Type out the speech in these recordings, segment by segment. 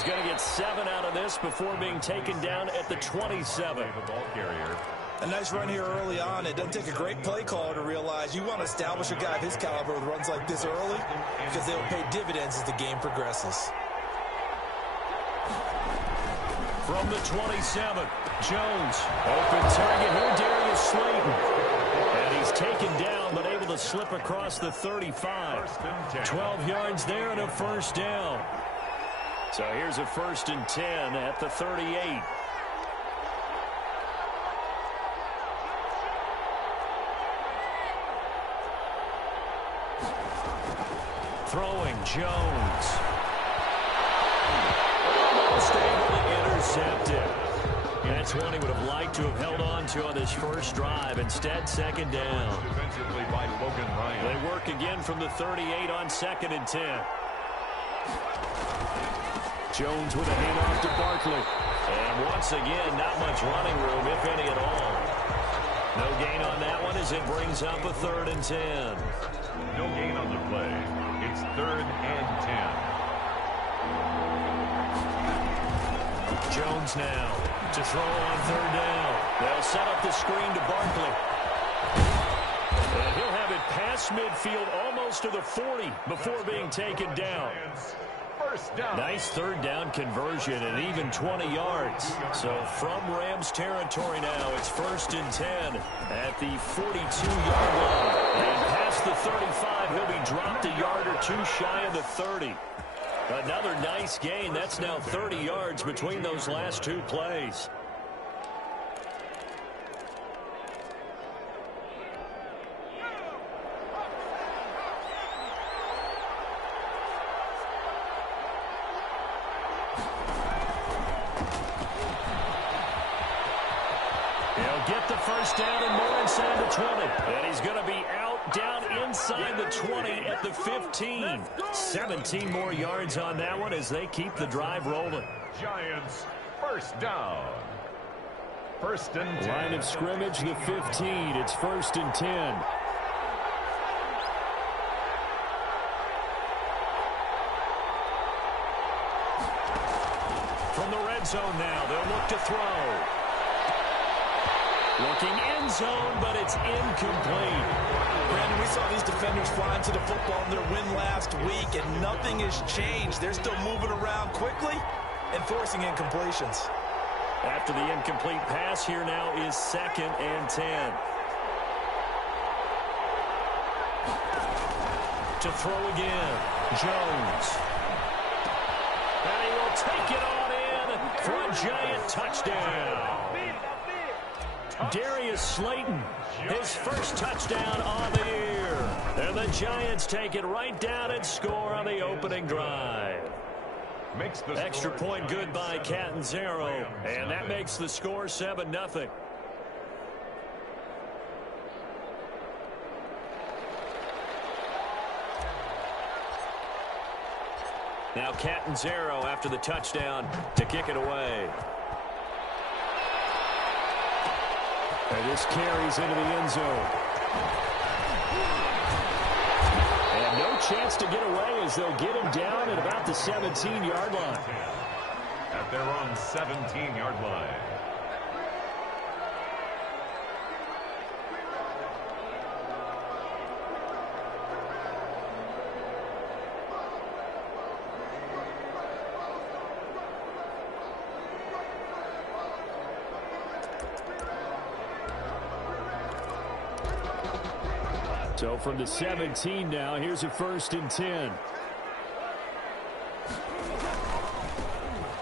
he's going to get 7 out of this before being taken down at the 27. The ball carrier. A nice run here early on. It doesn't take a great play caller to realize you want to establish a guy of his caliber with runs like this early because they'll pay dividends as the game progresses. From the 27, Jones. Open target here, Darius Slayton. And he's taken down, but able to slip across the 35. 12 yards there and a first down. So here's a 1st and 10 at the 38. Throwing, Jones. Almost able to intercept it. That's one he would have liked to have held on to on this first drive. Instead, 2nd down. Defensively by Logan Ryan. They work again from the 38 on 2nd and 10. Jones with a handoff to Barkley. And once again, not much running room, if any at all. No gain on that one as it brings up a 3rd and 10. No gain on the play. It's 3rd and 10. Jones now to throw on 3rd down. They'll set up the screen to Barkley. And he'll have it past midfield almost to the 40 before being taken down. First down. Nice 3rd down conversion and even 20 yards. So from Rams territory now, it's 1st and 10 at the 42-yard line. And past the 35, he'll be dropped a yard or two shy of the 30. Another nice gain. That's now 30 yards between those last 2 plays. He'll get the first down and more inside the 20. And he's going to be out down inside the 20 at the 15. 17 more yards on that one as they keep the drive rolling. Giants, first down. 1st and 10. Line of scrimmage, the 15. It's 1st and 10. From the red zone now, they'll look to throw. Looking end zone, but it's incomplete. Brandon, we saw these defenders flying to the football in their win last week, and nothing has changed. They're still moving around quickly and forcing incompletions. After the incomplete pass, here now is 2nd and 10. To throw again, Jones. And he will take it on in for a Giant touchdown. Darius Slayton, his first touchdown on the year. And the Giants take it right down and score on the opening drive. Makes the extra point good by Catanzaro, and that makes the score 7-0. Now Catanzaro after the touchdown to kick it away. And this carries into the end zone. And no chance to get away as they'll get him down at about the 17-yard line. At their own 17-yard line. So from the 17 now, here's a 1st and 10.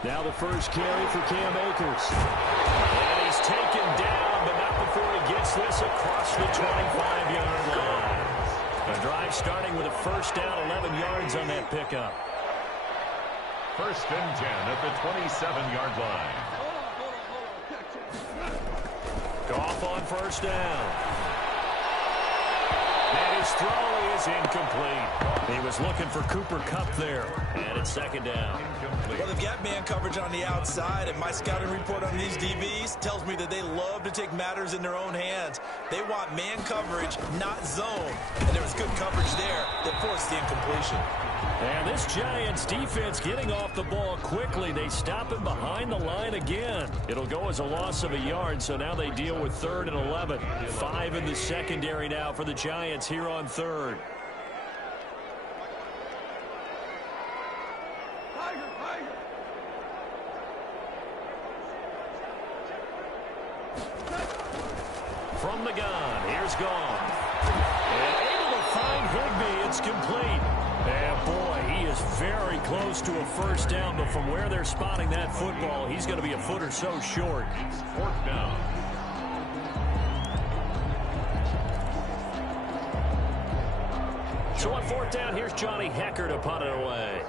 Now the first carry for Cam Akers. And he's taken down, but not before he gets this across the 25-yard line. The drive starting with a first down, 11 yards on that pickup. 1st and 10 at the 27-yard line. Goff on first down. And his throw is incomplete. He was looking for Cooper Kupp there. And it's 2nd down. Well, they've got man coverage on the outside, and my scouting report on these DBs tells me that they love to take matters in their own hands. They want man coverage, not zone. And there was good coverage there that forced the incompletion. And this Giants defense getting off the ball quickly. They stop him behind the line again. It'll go as a loss of a yard, so now they deal with 3rd and 11. 5 in the secondary now for the Giants here on 3rd. From the gun, here's Gone. And able to find Higbee, it's complete. And boy, he is very close to a first down, but from where they're spotting that football, he's going to be a foot or so short. 4th down. So on 4th down, here's Johnny Hecker to punt it away.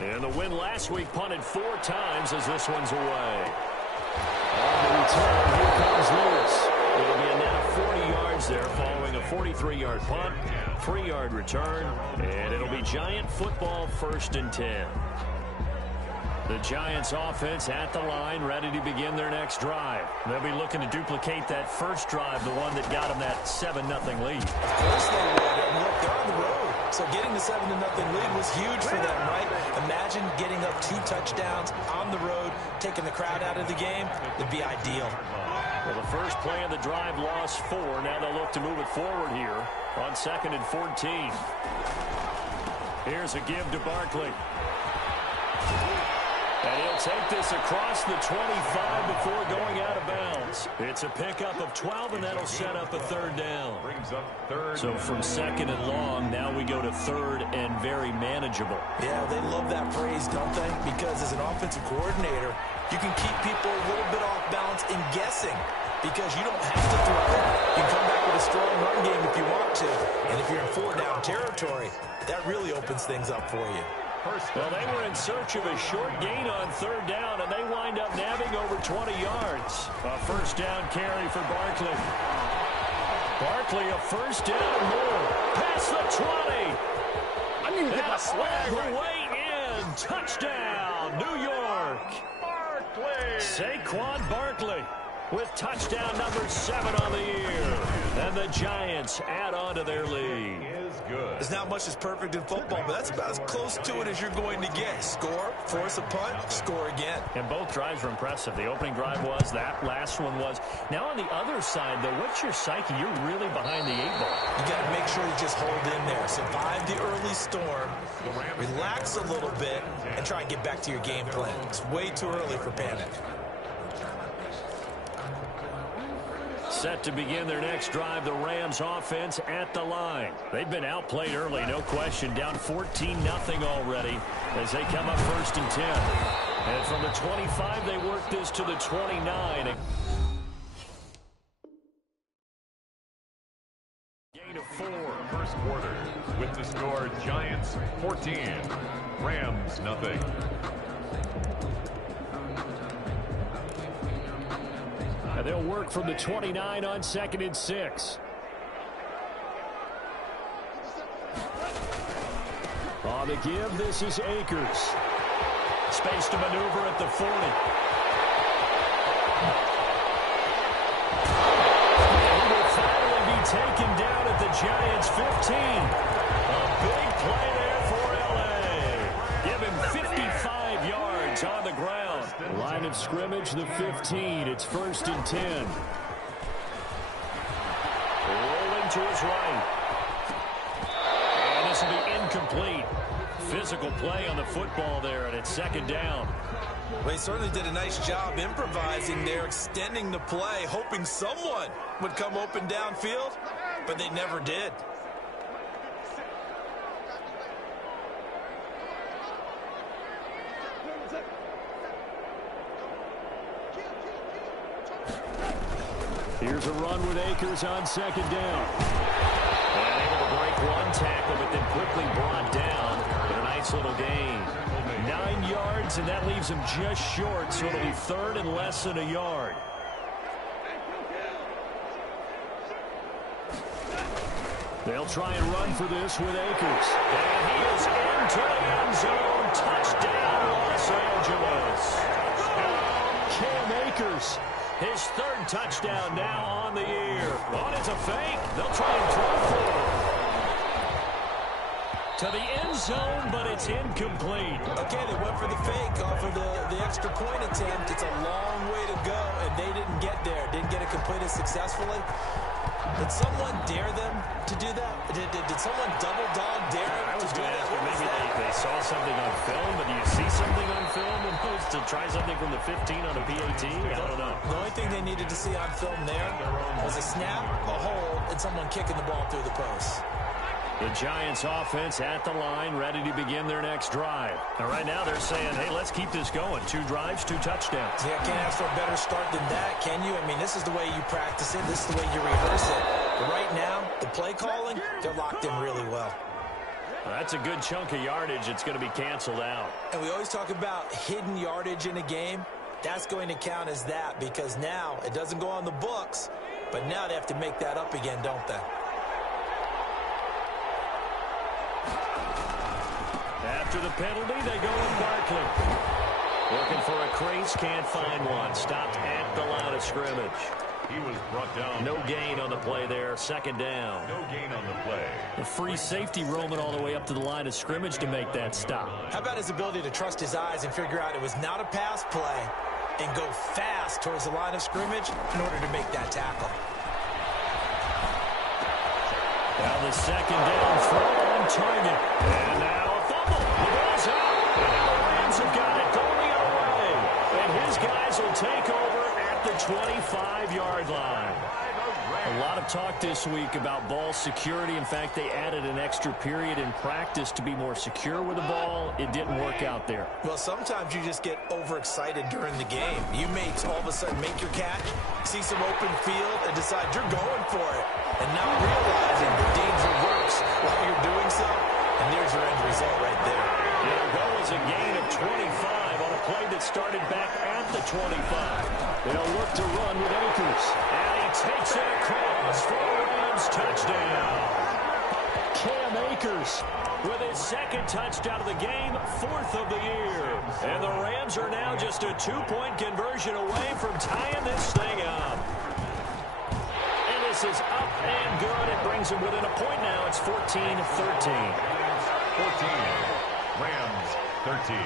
And the win last week punted 4 times as this one's away. On the return, here comes Lewis. It'll be a net of 40 yards there following a 43-yard punt, 3-yard return, and it'll be Giant football 1st and 10. The Giants offense at the line, ready to begin their next drive. They'll be looking to duplicate that first drive, the one that got them that 7-0 lead. Of course they would. And look, they're on the road. So getting the 7-0 lead was huge for them, right? Imagine getting up 2 touchdowns on the road, taking the crowd out of the game. It'd be ideal. Well, the first play of the drive lost 4. Now they'll look to move it forward here on 2nd and 14. Here's a give to Barkley. And he'll take this across the 25 before going out of bounds. It's a pickup of 12, and that'll set up a 3rd down. Brings up 3rd. So from 2nd and long, now we go to 3rd and very manageable. Yeah, they love that phrase, don't they? Because as an offensive coordinator, you can keep people a little bit off balance in guessing because you don't have to throw it. You can come back with a strong run game if you want to. And if you're in 4-down territory, that really opens things up for you. Well, they were in search of a short gain on 3rd down, and they wind up nabbing over 20 yards. A 1st down carry for Barkley. Barkley, a 1st down and more. Past the 20. I need to get my swag The right. way in. Touchdown, New York. Barkley. Saquon Barkley with touchdown number 7 on the year. And the Giants add on to their lead. Good. There's not much that's perfect in football, but that's about as close to it as you're going to get. Score, force a punt, score again. And both drives were impressive. The opening drive was, that last one was. Now on the other side, though, what's your psyche? You're really behind the 8 ball. You got to make sure you just hold in there. Survive the early storm, relax a little bit, and try and get back to your game plan. It's way too early for panic. Set to begin their next drive, the Rams offense at the line. They've been outplayed early, no question. Down 14-0 already as they come up 1st and 10. And from the 25, they work this to the 29. Gain of 4. First quarter with the score Giants 14, Rams nothing. And they'll work from the 29 on 2nd and 6. On the give, this is Akers. Space to maneuver at the 40. He will finally be taken down at the Giants' 15. A big play there for L.A. Give him 55 yards on the ground. Line of scrimmage, the 15. It's 1st and 10. Rolling to his right. And this will be incomplete. Physical play on the football there, and it's 2nd down. Well, he certainly did a nice job improvising there, extending the play, hoping someone would come open downfield, but they never did. Here's a run with Akers on 2nd down. And able to break one tackle, but then quickly brought down. But a nice little gain. 9 yards, and that leaves him just short, so it'll be 3rd and less than a yard. They'll try and run for this with Akers. And he is into the end zone touchdown, Los Angeles. Cam Akers, his third touchdown now on the year. Oh, it's a fake. They'll try and throw for it. To the end zone, but it's incomplete. Okay, they went for the fake off of the extra point attempt. It's a long way to go, and they didn't get there. Didn't get it completed successfully. Did someone dare them to do that? Did someone double dog dare them to do that? Maybe they saw something on film, but do you see something on film opposed to try something from the 15 on a PAT? I don't know. The only thing they needed to see on film there was a snap, a hold, and someone kicking the ball through the post. The Giants offense at the line, ready to begin their next drive. And right now they're saying, hey, let's keep this going. 2 drives, 2 touchdowns. Yeah, can't ask for a better start than that, can you? I mean, this is the way you practice it. This is the way you rehearse it. But right now, the play calling, they're locked in really well. That's a good chunk of yardage. It's going to be canceled out. And we always talk about hidden yardage in a game. That's going to count as that because now it doesn't go on the books, but now they have to make that up again, don't they? After the penalty, they go with Barkley. Looking for a crease, can't find one. Stopped at the line of scrimmage. He was brought down. No gain on the play there. Second down. No gain on the play. The free safety roaming all the way up to the line of scrimmage to make that stop. How about his ability to trust his eyes and figure out it was not a pass play and go fast towards the line of scrimmage in order to make that tackle. Now the second down throw on target. And now a fumble. The ball's out. And now the Rams have got it going the other way. And his guys will take over at the 25-yard line. A lot of talk this week about ball security. In fact, they added an extra period in practice to be more secure with the ball. It didn't work out there. Well, sometimes you just get overexcited during the game. You may all of a sudden make your catch, see some open field, and decide you're going for it, and not realizing the danger works while you're doing so. And there's your end result right there. Their goal is a gain of 25 on a play that started back at the 25. They'll look to run with Akers. And he takes it across for a Rams touchdown. Cam Akers with his second touchdown of the game, 4th of the year. And the Rams are now just a 2-point conversion away from tying this thing up. And this is up and good. It brings them within a point now. It's 14-13. 14. Rams 13.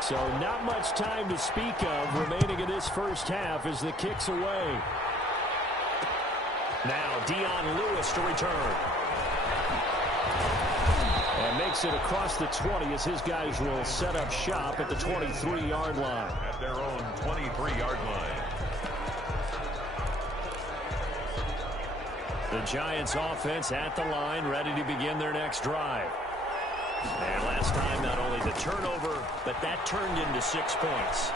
So not much time to speak of remaining in this first half as the kick's away. Now Dion Lewis to return. And makes it across the 20 as his guys will set up shop at the 23-yard line. At their own 23-yard line. The Giants offense at the line, ready to begin their next drive. And last time, not only the turnover, but that turned into 6 points.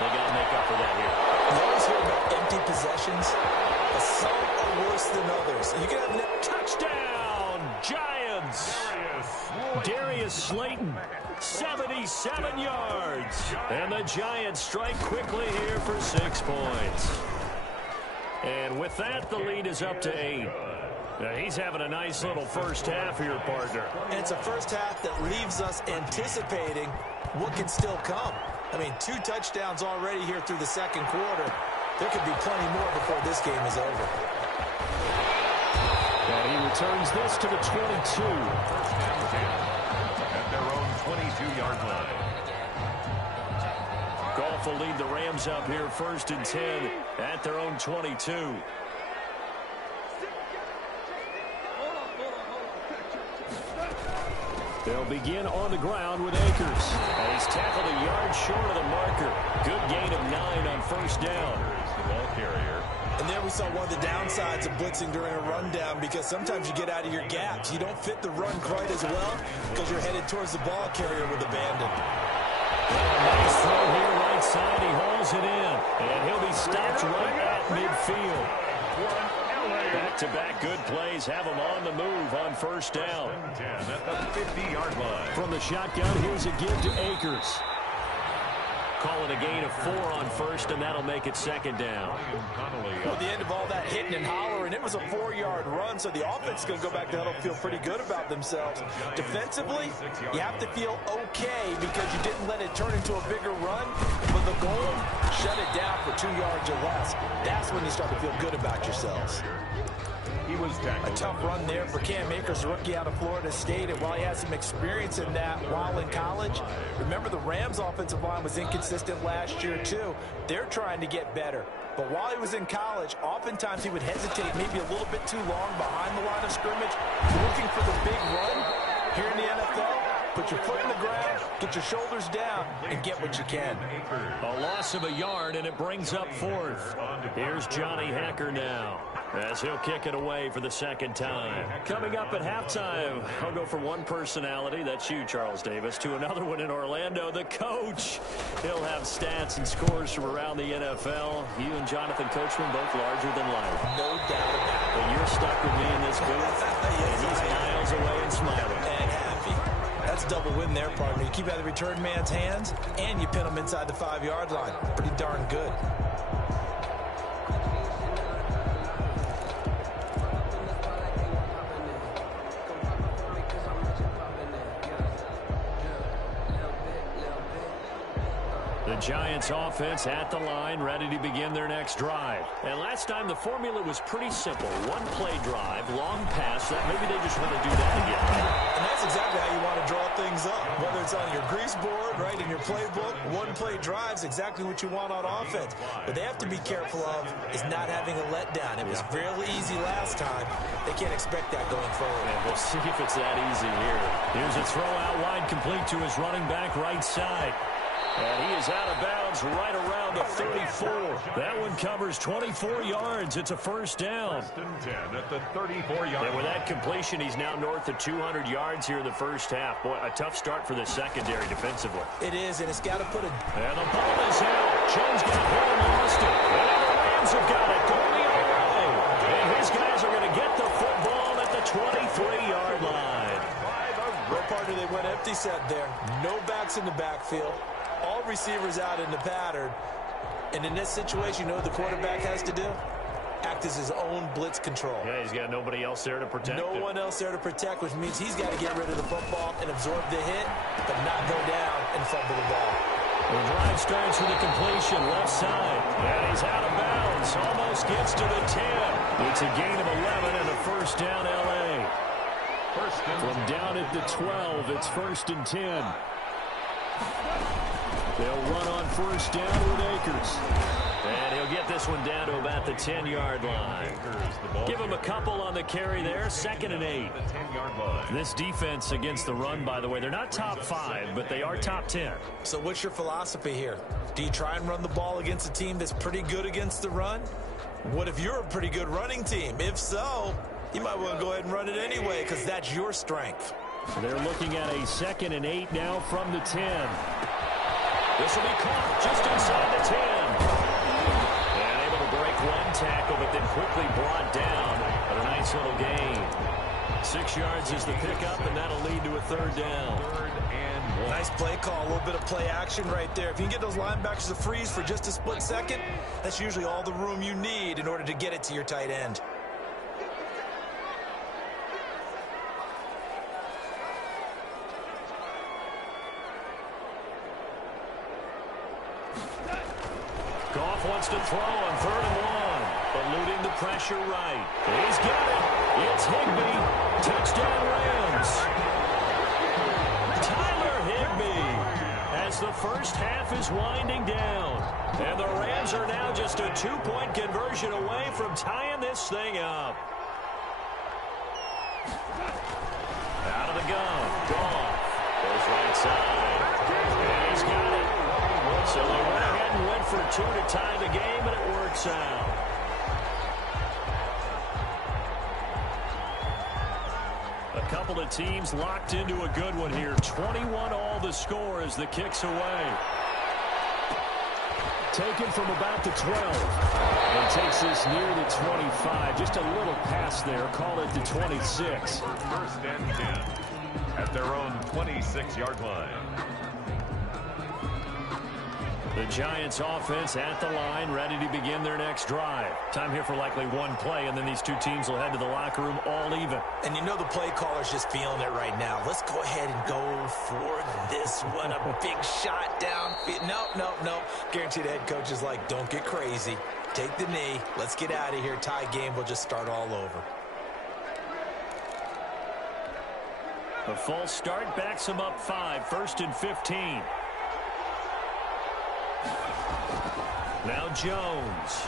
They got to make up for that here. You always hear about empty possessions, but some are worse than others. You can have a touchdown, Giants. Darius Slayton, 77 yards. And the Giants strike quickly here for 6 points. And with that, the lead is up to 8. Now, he's having a nice little first half here, partner. And it's a first half that leaves us anticipating what can still come. I mean, 2 touchdowns already here through the second quarter. There could be plenty more before this game is over. And he returns this to the 22. At their own 22-yard line. Goff will lead the Rams up here 1st and 10 at their own 22. They'll begin on the ground with Akers. And he's tackled a yard short of the marker. Good gain of 9 on first down. The ball carrier. And there we saw one of the downsides of blitzing during a rundown because sometimes you get out of your gaps. You don't fit the run quite as well because you're headed towards the ball carrier with abandon. Nice throw here right side. He hauls it in. And he'll be stopped right at midfield. Back-to-back good plays have him on the move on first down. 10 at the 50-yard line. From the shotgun, here's a give to Akers. Call it a gain of 4 on first, and that'll make it second down. Well, at the end of all that hitting and hollering, it was a 4-yard run, so the offense is going to go back to huddle, feel pretty good about themselves. Defensively, you have to feel okay because you didn't let it turn into a bigger run, but the goal, shut it down for 2 yards or less. That's when you start to feel good about yourselves. He was tackled. A tough run there for Cam Akers, a rookie out of Florida State, and while he has some experience in that while in college, remember the Rams' offensive line was inconsistent last year too. They're trying to get better. But while he was in college, oftentimes he would hesitate maybe a little bit too long behind the line of scrimmage, looking for the big run. Here in the NFL, put your foot in the ground, get your shoulders down, and get what you can. A loss of a yard, and it brings up 4th. Here's Johnny Hacker now, as he'll kick it away for the second time. Coming up at halftime, I'll go from one personality, that's you, Charles Davis, to another one in Orlando, the coach. He'll have stats and scores from around the NFL. You and Jonathan Coachman both larger than life. No doubt about it. But you're stuck with me in this booth, and he's miles away and smiling. And happy. That's double win there, partner. You keep out of the return man's hands, and you pin him inside the 5-yard line. Pretty darn good. The Giants offense at the line, ready to begin their next drive. And last time the formula was pretty simple. One-play drive, long pass. That maybe they just want to do that again. And that's exactly how you want to draw things up. Whether it's on your grease board, right, in your playbook, one-play drive's exactly what you want on offense. What they have to be careful of is not having a letdown. It was fairly easy last time. They can't expect that going forward. And we'll see if it's that easy here. Here's a throw out wide, complete to his running back right side. And he is out of bounds right around the 34. That one covers 24 yards. It's a first down. First and 10 at the 34-yard. And with that completion, he's now north of 200 yards here in the first half. Boy, a tough start for the secondary defensively. It is, and it's got to put a... And the ball is out. Jones got hit and lost it. And the Rams have got it going the other way. And his guys are going to get the football at the 23-yard line. Well, partner, they went empty set there. No backs in the backfield. All receivers out in the pattern. And in this situation, you know what the quarterback has to do? Act as his own blitz control. Yeah, he's got nobody else there to protect him. No one else there to protect, which means he's got to get rid of the football and absorb the hit, but not go down and fumble the ball. The drive starts with a completion left side. And he's out of bounds. Almost gets to the 10. It's a gain of 11 and a first down L.A. From down at the 12, it's first and 10. They'll run on first down with Akers. And he'll get this one down to about the 10-yard line. Give him a couple on the carry there. Second and 8. This defense against the run, by the way, they're not top 5, but they are top 10. So what's your philosophy here? Do you try and run the ball against a team that's pretty good against the run? What if you're a pretty good running team? If so, you might want to go ahead and run it anyway because that's your strength. They're looking at a second and 8 now from the 10. This will be caught just inside the 10. And able to break one tackle, but then quickly brought down. But a nice little gain. 6 yards is the pickup, and that'll lead to a third down. Nice play call, a little bit of play action right there. If you can get those linebackers to freeze for just a split second, that's usually all the room you need in order to get it to your tight end. Goff wants to throw on 3rd and 1, eluding the pressure right. He's got it. It's Higbee. Touchdown Rams. Tyler Higbee as the first half is winding down. And the Rams are now just a 2-point conversion away from tying this thing up. Out of the gun. Goff goes right side. And he's got it. So they went ahead and went for 2 to tie the game, and it works out. A couple of teams locked into a good one here. 21 all the score as the kick's away. Taken from about the 12. And takes this near the 25. Just a little pass there. Call it the 26. First and 10 at their own 26-yard line. The Giants offense at the line, ready to begin their next drive. Time here for likely one play, and then these two teams will head to the locker room all even. And you know the play caller's just feeling it right now. Let's go ahead and go for this one. A big shot down. No. Guaranteed the head coach is like, don't get crazy. Take the knee. Let's get out of here. Tie game will just start all over. A false start backs him up 5, 1st and 15. Now Jones.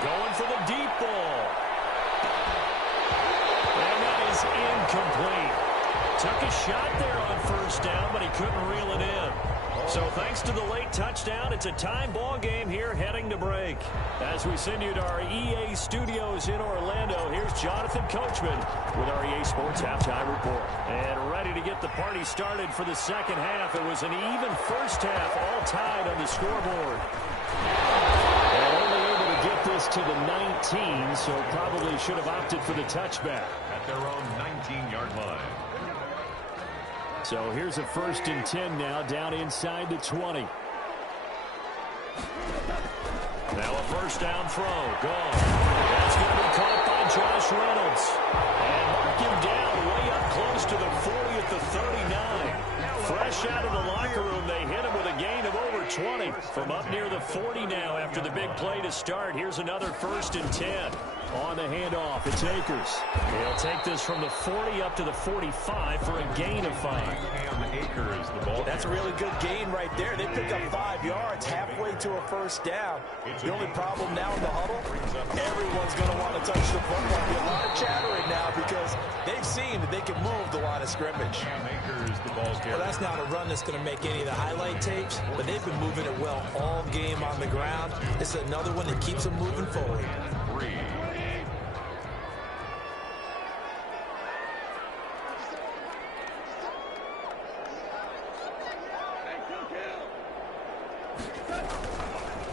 Going for the deep ball. And that is incomplete. Took a shot there on 1st down, but he couldn't reel it in. So thanks to the late touchdown, it's a time ball game here heading to break. As we send you to our EA studios in Orlando, here's Jonathan Coachman with our EA Sports Halftime Report. And ready to get the party started for the second half. It was an even first half, all tied on the scoreboard. And only able to get this to the 19, so probably should have opted for the touchback. At their own 19-yard line. So here's a 1st and 10 now, down inside the 20. Now a 1st down throw, gone. That's going to be caught by Josh Reynolds. And mark him down way up close to the 40 at the 39. Fresh out of the locker room, they hit him with a gain of over 20. From up near the 40 now after the big play to start. Here's another 1st and 10. On the handoff, it's Akers. He'll take this from the 40 up to the 45 for a gain of 5. Akers, the ball. That's a really good gain right there. They pick up 5 yards halfway to a 1st down. The only problem now in the huddle, everyone's going to want to touch the football. There'll be a lot of chattering now because they've seen that they can move the line of scrimmage. Akers, the ball carrier. Well, that's not a run that's going to make any of the highlight tapes, but they've been moving it well all game on the ground. This is another one that keeps them moving forward. 3.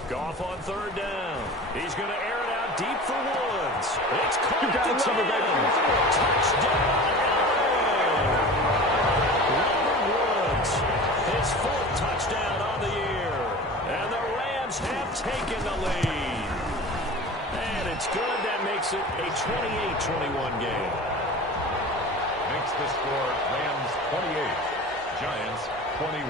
Goff on 3rd down. He's going to air it out deep for Woods. It's caught at the 10. Touchdown, Robert Woods. His 4th touchdown on the year. And the Rams have taken the lead. And it's good. That makes it a 28-21 game. Makes the score Rams 28, Giants 21.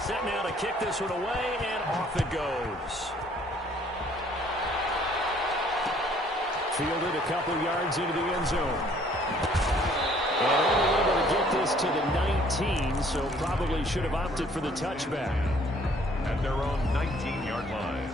Set now to kick this one away, and off it goes. Fielded a couple yards into the end zone. And only able to get this to the 19, so probably should have opted for the touchback. At their own 19-yard line.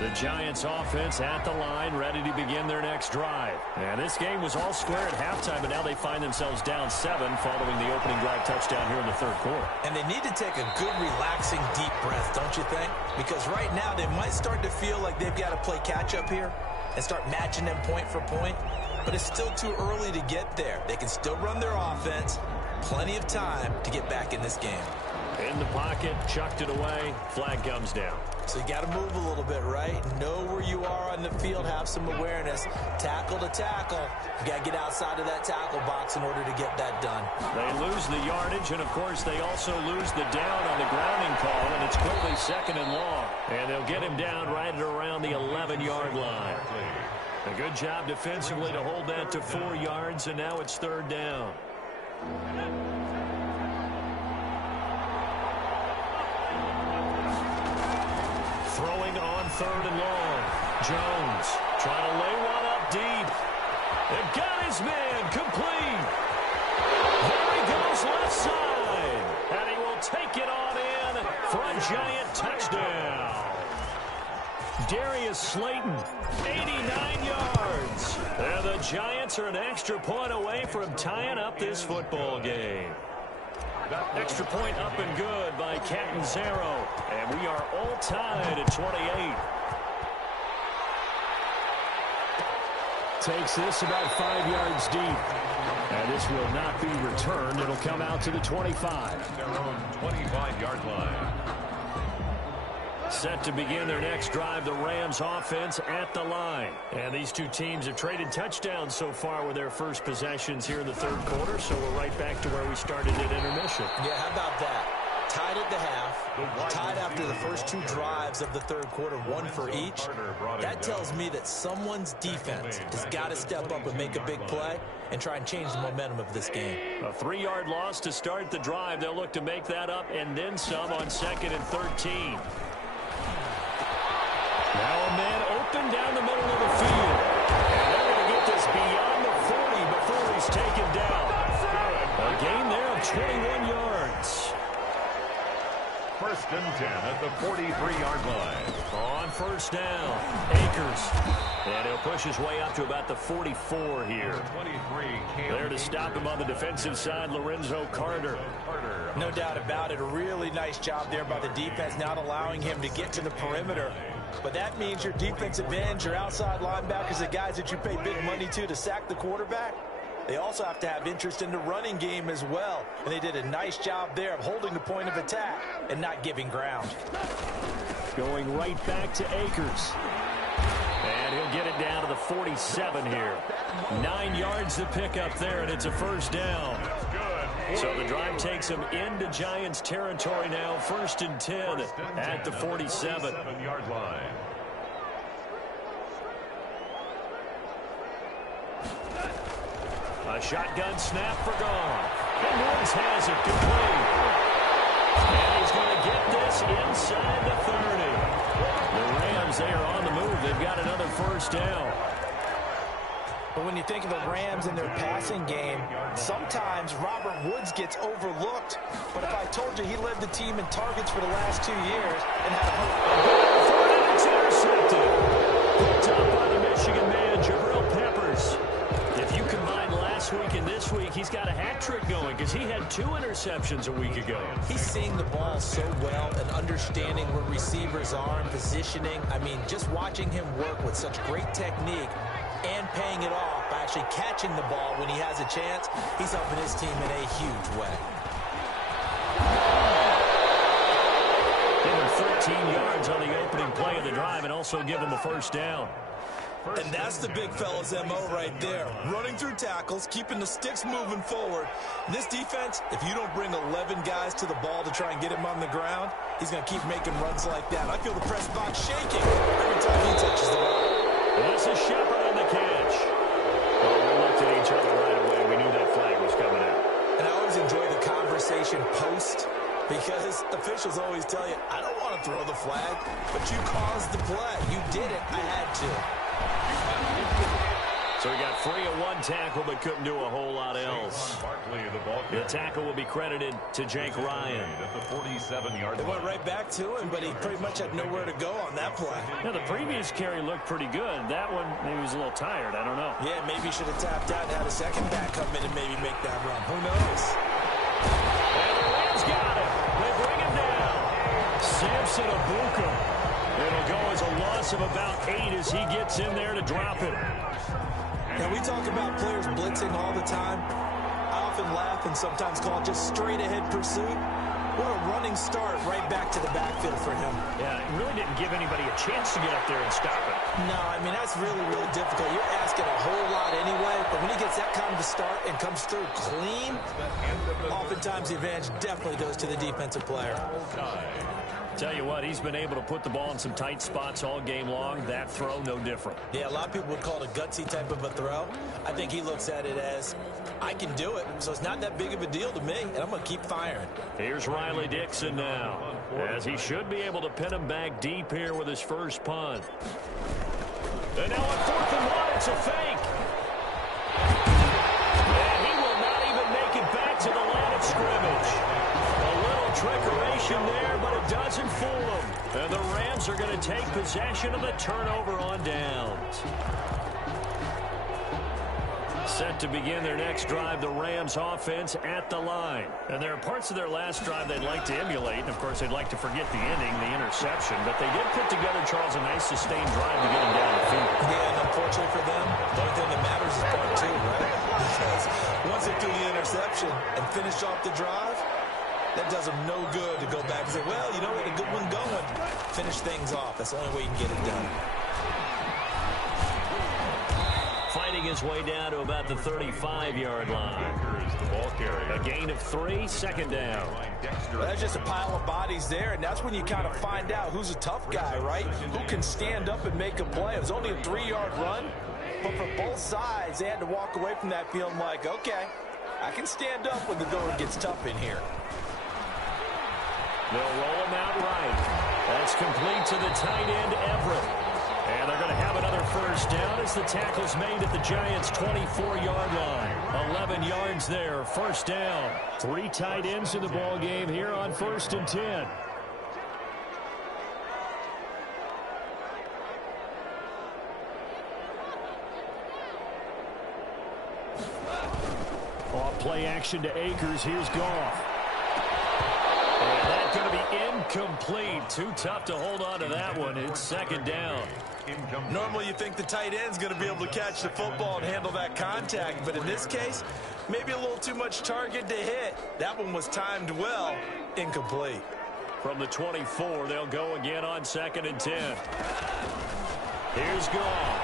The Giants offense at the line, ready to begin their next drive. And this game was all square at halftime, but now they find themselves down 7 following the opening drive touchdown here in the 3rd quarter. And they need to take a good, relaxing, deep breath, don't you think? Because right now they might start to feel like they've got to play catch-up here and start matching them point for point. But it's still too early to get there. They can still run their offense. Plenty of time to get back in this game. In the pocket, chucked it away, flag comes down. So you got to move a little bit, right? Know where you are on the field, have some awareness. Tackle to tackle. You got to get outside of that tackle box in order to get that done. They lose the yardage, and of course they also lose the down on the grounding call, and it's quickly 2nd and long. And they'll get him down right at around the 11-yard line. A good job defensively to hold that to 4 yards, and now it's 3rd down. Throwing on 3rd and long. Jones trying to lay one up deep. They've got his man complete. There he goes left side. And he will take it on in for a Giant touchdown. Darius Slayton, 89 yards. And the Giants are an extra point away from tying up this football game. Extra point up and good by Catanzaro. And we are all tied at 28. Takes this about 5 yards deep. And this will not be returned. It'll come out to the 25. Their own 25-yard line. Set to begin their next drive, the Rams offense at the line. And these two teams have traded touchdowns so far with their first possessions here in the third quarter, so we're right back to where we started at intermission. Yeah, how about that? Tied at the half, tied after the first two drives of the third quarter, one for each. That tells me that someone's defense has got to step up and make a big play and try and change the momentum of this game. A 3-yard loss to start the drive. They'll look to make that up and then some on 2nd and 13. Now a man open down the middle of the field. And they're going to get this beyond the 40 before he's taken down. A gain there of 21 yards. 1st and 10 at the 43-yard line. On first down, Akers. And he'll push his way up to about the 44 here. There to stop him on the defensive side, Lorenzo Carter. No doubt about it. A really nice job there by the defense, not allowing him to get to the perimeter. But that means your defensive ends, your outside linebackers, the guys that you pay big money to sack the quarterback, they also have to have interest in the running game as well. And they did a nice job there of holding the point of attack and not giving ground. Going right back to Akers. And he'll get it down to the 47 here. 9 yards to pick up there, and it's a first down. So the drive takes him into Giants territory now. 1st and 10 at the 47. 47-yard line. A shotgun snap for Goff. And Woods has it complete. And he's going to get this inside the 30. The Rams, they are on the move. They've got another first down. But when you think of the Rams and their passing game, sometimes Robert Woods gets overlooked. But if I told you he led the team in targets for the last 2 years and had a it's intercepted. Picked up by the Michigan man, Jabril Peppers. If you combine last week and this week, he's got a hat trick going because he had 2 interceptions a week ago. He's seeing the ball so well and understanding where receivers are and positioning. I mean, just watching him work with such great technique and paying it off by actually catching the ball when he has a chance, he's helping his team in a huge way. Give him 13 yards on the opening play of the drive and also give him the first down. And that's the big fella's MO right there. Running through tackles, keeping the sticks moving forward. And this defense, if you don't bring 11 guys to the ball to try and get him on the ground, he's going to keep making runs like that. I feel the press box shaking every time he touches the ball. This is Shepard on the catch. Well, we looked at each other right away. We knew that flag was coming out. And I always enjoy the conversation post because officials always tell you, I don't want to throw the flag, but you caused the play. You did it. I had to. So he got free of one tackle but couldn't do a whole lot else. The tackle will be credited to Jake Ryan. At the 47-yard They line. went right back to him, but he pretty much had nowhere to go on that play. Now, the previous carry looked pretty good. That one, maybe he was a little tired. I don't know. Yeah, maybe he should have tapped out and had a second back come in and maybe make that run. Who knows? And the Rams got him. They bring him down. Samson Abuka. It'll go as a loss of about 8 as he gets in there to drop it. Now, we talk about players blitzing all the time. I often laugh and sometimes call it just straight-ahead pursuit. What a running start right back to the backfield for him. Yeah, it really didn't give anybody a chance to get up there and stop it. No, I mean, that's really, really difficult. You're asking a whole lot anyway, but when he gets that kind of a start and comes through clean, oftentimes the advantage definitely goes to the defensive player. Tell you what, he's been able to put the ball in some tight spots all game long. That throw, no different. Yeah, a lot of people would call it a gutsy type of a throw. I think he looks at it as, I can do it, so it's not that big of a deal to me, and I'm going to keep firing. Here's Riley Dixon now, as he should be able to pin him back deep here with his first punt. And now on 4th and 1, it's a fake. And he will not even make it back to the line of scrimmage. A little trickeration there, but it doesn't fool him. And the Rams are going to take possession of the turnover on downs. Set to begin their next drive, the Rams offense at the line. And there are parts of their last drive they'd like to emulate. And, of course, they'd like to forget the ending, the interception. But they did put together, Charles, a nice sustained drive to get them down the field. Yeah, and unfortunately for them, the only thing that matters is part 2, right? Because once they threw the interception and finished off the drive, That does them no good to go back and say, well, you know, we had a good one going. Finish things off. That's the only way you can get it done. Fighting his way down to about the 35-yard line. A gain of 3, second down. Well, that's just a pile of bodies there, and that's when you kind of find out who's a tough guy, right? Who can stand up and make a play. It was only a 3-yard run, but for both sides, they had to walk away from that feeling like, okay, I can stand up when the going gets tough in here. They'll roll him out right. That's complete to the tight end, Everett. And they're going to have another first down as the tackle's made at the Giants' 24-yard line. 11 yards there, first down. 3 tight ends in the ball game here on 1st and 10. Off play action to Akers. Here's Goff. And that's going to be incomplete. Too tough to hold on to that one. It's second down. Normally you think the tight end's going to be able to catch the football and handle that contact, but in this case, maybe a little too much target to hit. That one was timed well, incomplete. From the 24, they'll go again on 2nd and 10. Here's Goff.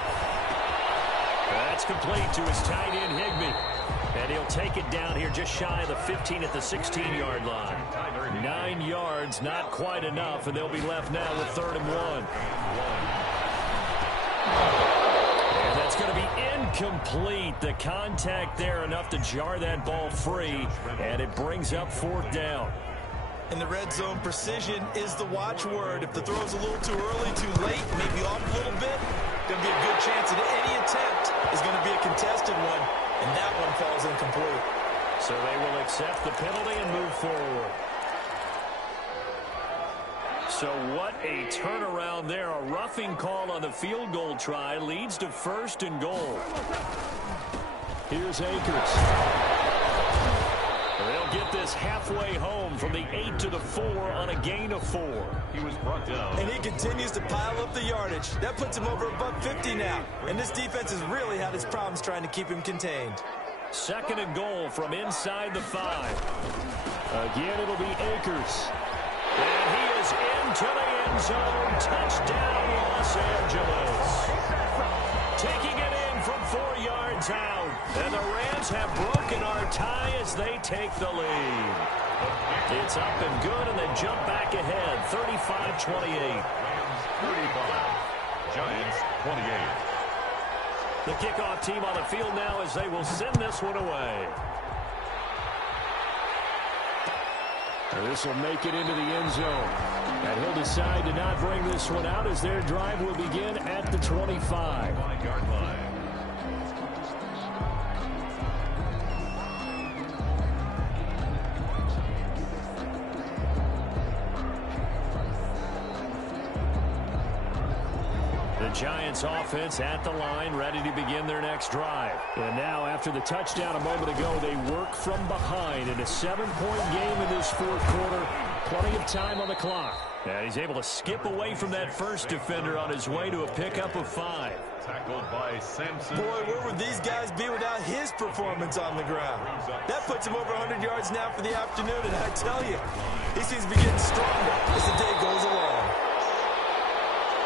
That's complete to his tight end, Higbee. And he'll take it down here just shy of the 15 at the 16-yard line. 9 yards, not quite enough, and they'll be left now with 3rd and 1. And that's going to be incomplete. The contact there enough to jar that ball free, and it brings up 4th down. In the red zone, precision is the watchword. If the throw's a little too early, too late, maybe off a little bit, there'll be a good chance that any attempt is going to be a contested one, and that one falls incomplete. So they will accept the penalty and move forward. So what a turnaround there. A roughing call on the field goal try leads to 1st and goal. Here's Akers. They'll get this halfway home from the 8 to the 4 on a gain of 4. He was brought down. And he continues to pile up the yardage. That puts him over above 50 now. And this defense has really had its problems trying to keep him contained. 2nd and goal from inside the 5. Again, it'll be Akers. And he is into the end zone. Touchdown, Los Angeles. Taking it in from 4 yards out. And the Rams have broken our tie as they take the lead. It's up and good, and they jump back ahead, 35-28. 35. Giants 28. The kickoff team on the field now as they will send this one away. This will make it into the end zone. And he'll decide to not bring this one out as their drive will begin at the 25. 5-yard line. The Giants offense at the line, ready to begin their next drive. And now, after the touchdown a moment ago, they work from behind in a 7-point game in this 4th quarter. Plenty of time on the clock. And he's able to skip away from that first defender on his way to a pickup of 5. Tackled by Sampson. Boy, where would these guys be without his performance on the ground? That puts him over 100 yards now for the afternoon, and I tell you, he seems to be getting stronger as the day goes along.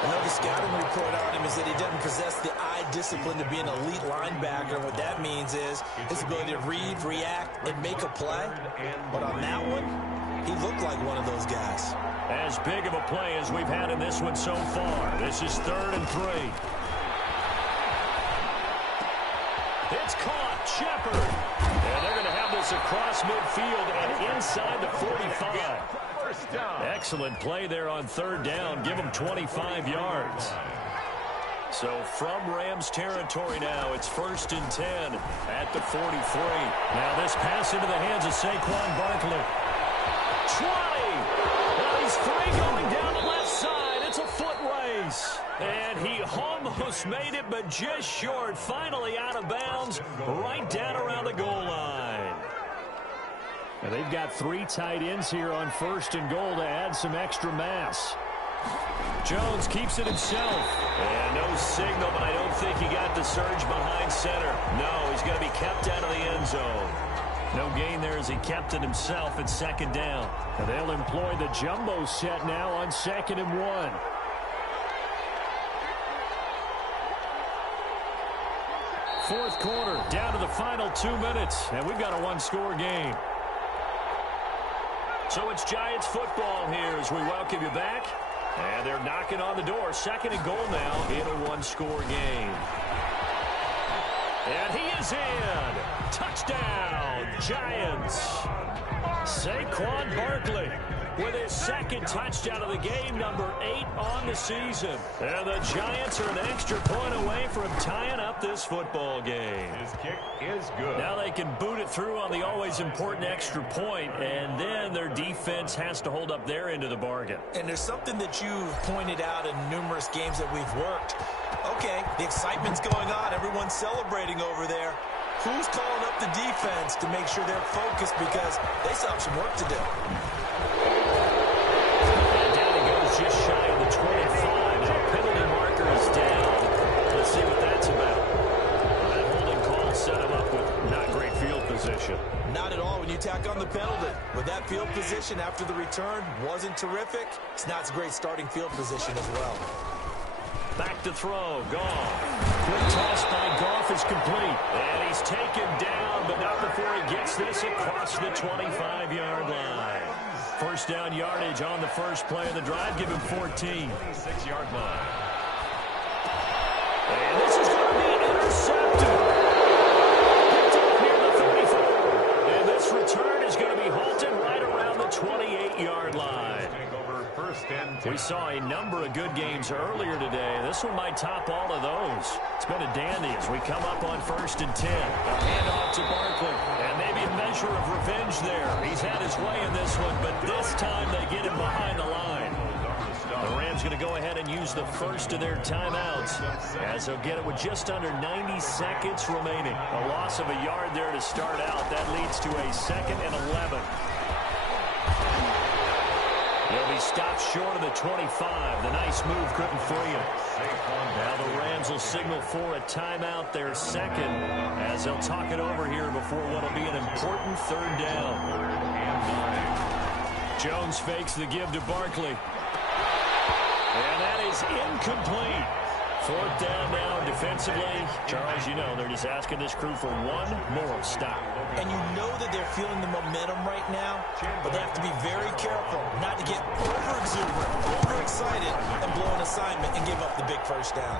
Another scouting report on him is that he doesn't possess the eye discipline to be an elite linebacker. And what that means is his ability to read, react, and make a play. But on that one, he looked like one of those guys. As big of a play as we've had in this one so far. This is 3rd and 3. It's caught. Shepard. And they're going to have this across midfield and inside the 45. Excellent play there on 3rd down. Give them 25 yards. So from Rams territory now, it's 1st and 10 at the 43. Now this pass into the hands of Saquon Barkley. 20. Now he's free going down the left side. It's a foot race. And he almost made it, but just short. Finally out of bounds, right down around the goal line. And they've got 3 tight ends here on 1st and goal to add some extra mass. Jones keeps it himself. And no signal, but I don't think he got the surge behind center. No, he's going to be kept out of the end zone. No gain there as he kept it himself at second down. And they'll employ the jumbo set now on 2nd and 1. Fourth quarter, down to the final 2 minutes, and we've got a one-score game. So it's Giants football here as we welcome you back. And they're knocking on the door. 2nd and goal now in a one-score game. And he is in. Touchdown, Giants. Saquon Barkley with his 2nd touchdown of the game, number 8 on the season. And the Giants are an extra point away from tying up this football game. His kick is good. Now they can boot it through on the always important extra point, and then their defense has to hold up their end of the bargain. And there's something that you've pointed out in numerous games that we've worked. Okay, the excitement's going on. Everyone's celebrating over there. Who's calling up the defense to make sure they're focused because they still have some work to do? And down he goes just shy of the 25. The penalty marker is down. Let's see what that's about. That holding call set him up with not great field position. Not at all when you tack on the penalty. With that field position after the return wasn't terrific, it's not a great starting field position as well. Back to throw. Goff. Quick toss by Goff is complete. And he's taken down, but not before he gets this across the 25-yard line. First down yardage on the first play of the drive. Give him 14. 26-yard line. And this is going to be intercepted. Picked up near the 34. And this return is going to be halted right around the 28-yard line. We saw a number of good games earlier today. This one might top all of those. It's been a dandy as we come up on 1st and 10. A handoff to Barkley. And maybe a measure of revenge there. He's had his way in this one, but this time they get him behind the line. The Rams going to go ahead and use the first of their timeouts as they'll get it with just under 90 seconds remaining. A loss of a yard there to start out. That leads to a 2nd and 11. He'll be stopped short of the 25. The nice move couldn't free him. Now the Rams will signal for a timeout, their second, as they'll talk it over here before what will be an important 3rd down. Jones fakes the give to Barkley. And that is incomplete. 4th down now defensively. Charles, you know, they're just asking this crew for one more stop. And you know that they're feeling the momentum right now, but they have to be very careful not to get over-exuberant, overexcited, and blow an assignment and give up the big first down.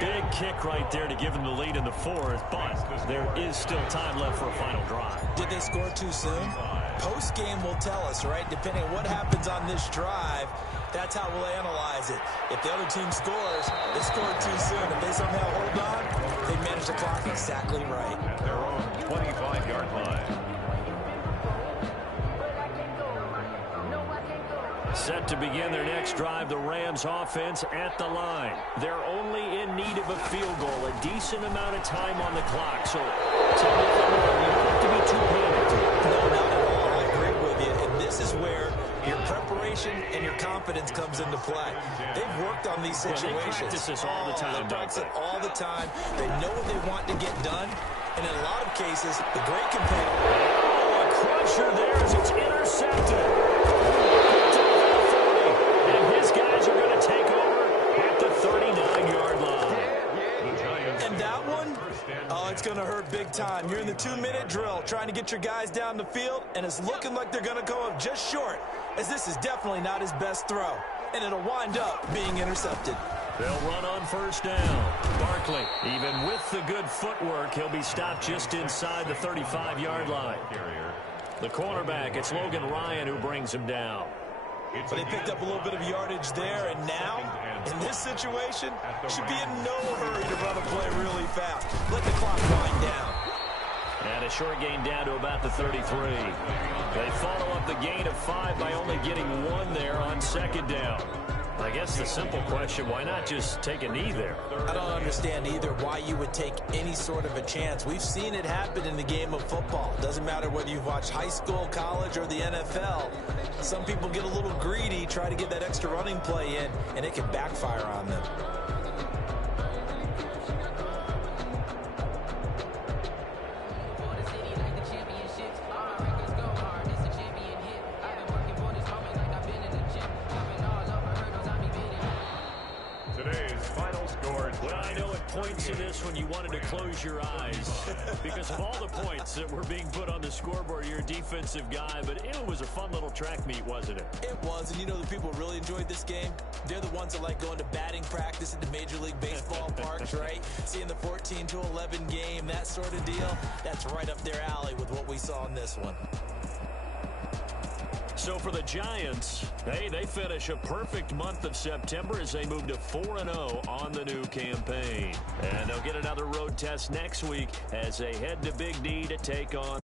Big kick right there to give them the lead in the 4th, but there is still time left for a final drive. Did they score too soon? Post-game will tell us, right? Depending on what happens on this drive, that's how we'll analyze it. If the other team scores, they scored too soon. If they somehow hold on, they manage the clock exactly right. Their own 25-yard line. Set to begin their next drive, the Rams offense at the line. They're only in need of a field goal, a decent amount of time on the clock. So, tell me if I'm wrong, you don't have to be too panicked. No, not at all. I agree with you. And this is where your preparation and your confidence comes into play. They've worked on these situations. They practice this all the time, They practice it all the time. They know what they want to get done. And in a lot of cases, the great competitor. Oh, a crusher there as it's intercepted. His guys are going to take over at the 39-yard line. And that one, oh, it's going to hurt big time. You're in the 2-minute drill trying to get your guys down the field, and it's looking like they're going to go up just short, as this is definitely not his best throw. And it'll wind up being intercepted. They'll run on 1st down. Barkley, even with the good footwork, he'll be stopped just inside the 35-yard line. The cornerback, it's Logan Ryan who brings him down. But they picked up a little bit of yardage there, and now, in this situation, should be in no hurry to run a play really fast. Let the clock wind down. And a short gain down to about the 33. They follow up the gain of 5 by only getting 1 there on 2nd down. I guess the simple question, why not just take a knee there? I don't understand either why you would take any sort of a chance. We've seen it happen in the game of football. Doesn't matter whether you've watched high school, college, or the NFL. Some people get a little greedy, try to get that extra running play in, and it can backfire on them. moments in this when you wanted to close your eyes because of all the points that were being put on the scoreboard. You're a defensive guy, but it was a fun little track meet, wasn't it? It was, and you know the people who really enjoyed this game? They're the ones that like going to batting practice at the Major League Baseball parks, right? Seeing the 14-11 game, that sort of deal, that's right up their alley with what we saw in this one. So for the Giants, hey, they finish a perfect month of September as they move to 4-0 on the new campaign. And they'll get another road test next week as they head to Big D to take on